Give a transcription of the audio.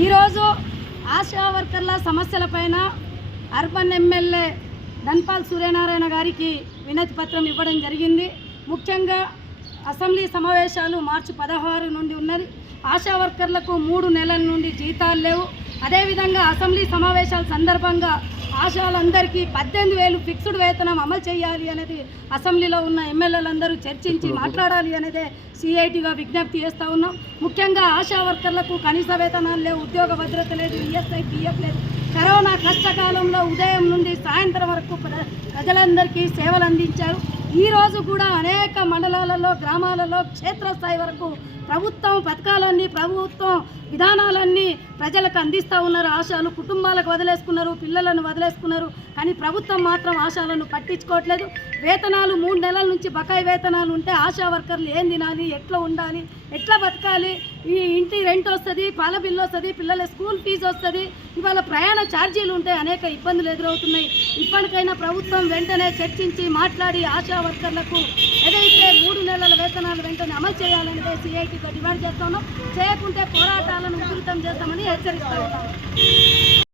ఈరోజు ఆశా వర్కర్ల సమస్యలపైన అర్బన్ ఎమ్మెల్యే ధన్పాల్ సూర్యనారాయణ గారికి వినతి పత్రం ఇవ్వడం జరిగింది. ముఖ్యంగా అసెంబ్లీ సమావేశాలు మార్చి 16 నుండి ఉన్నది. ఆశా వర్కర్లకు 3 నెలల నుండి జీతాలు లేవు. అదేవిధంగా అసెంబ్లీ సమావేశాల సందర్భంగా ఆశాలందరికీ 18,000 ఫిక్స్డ్ వేతనం అమలు చేయాలి అనేది అసెంబ్లీలో ఉన్న ఎమ్మెల్యేలందరూ చర్చించి మాట్లాడాలి అనేదే సిఐటిగా విజ్ఞప్తి చేస్తూ ఉన్నాం. ముఖ్యంగా ఆశా వర్కర్లకు కనీస వేతనాలు లేవు, ఉద్యోగ భద్రత లేదు, ఈఎస్ఐ పిఎఫ్ లేదు. కరోనా కష్టకాలంలో ఉదయం నుండి సాయంత్రం వరకు ప్రజలందరికీ సేవలు అందించారు. ఈరోజు కూడా అనేక మండలాలలో, గ్రామాలలో, క్షేత్రస్థాయి వరకు ప్రభుత్వం పథకాలన్నీ, ప్రభుత్వం విధానాలన్నీ ప్రజలకు అందిస్తూ ఉన్నారు. ఆశాలు కుటుంబాలకు వదిలేసుకున్నారు, పిల్లలను వదిలేసుకున్నారు. కానీ ప్రభుత్వం మాత్రం ఆశాలను పట్టించుకోవట్లేదు. వేతనాలు 3 నెలల నుంచి బకాయి వేతనాలు ఉంటే ఆశా వర్కర్లు ఏం తినాలి, ఎట్లా ఉండాలి, ఎట్లా బతకాలి? ఈ ఇంటి రెంట్ వస్తుంది, పాల బిల్లు వస్తుంది, పిల్లల స్కూల్ ఫీజు వస్తుంది, ఇవాళ ప్రయాణ ఛార్జీలు ఉంటాయి, అనేక ఇబ్బందులు ఎదురవుతున్నాయి. ఇప్పటికైనా ప్రభుత్వం వెంటనే చర్చించి మాట్లాడి ఆశా వర్కర్లకు ఏదైతే 3 నెలల వేతనాలు వెంటనే అమలు చేయాలనేదే సిఐటిగా డిమాండ్ చేస్తున్నాం. చేయకుంటే పోరాటాలను ఉధృతం చేస్తామని హెచ్చరిస్తా ఉన్నాం.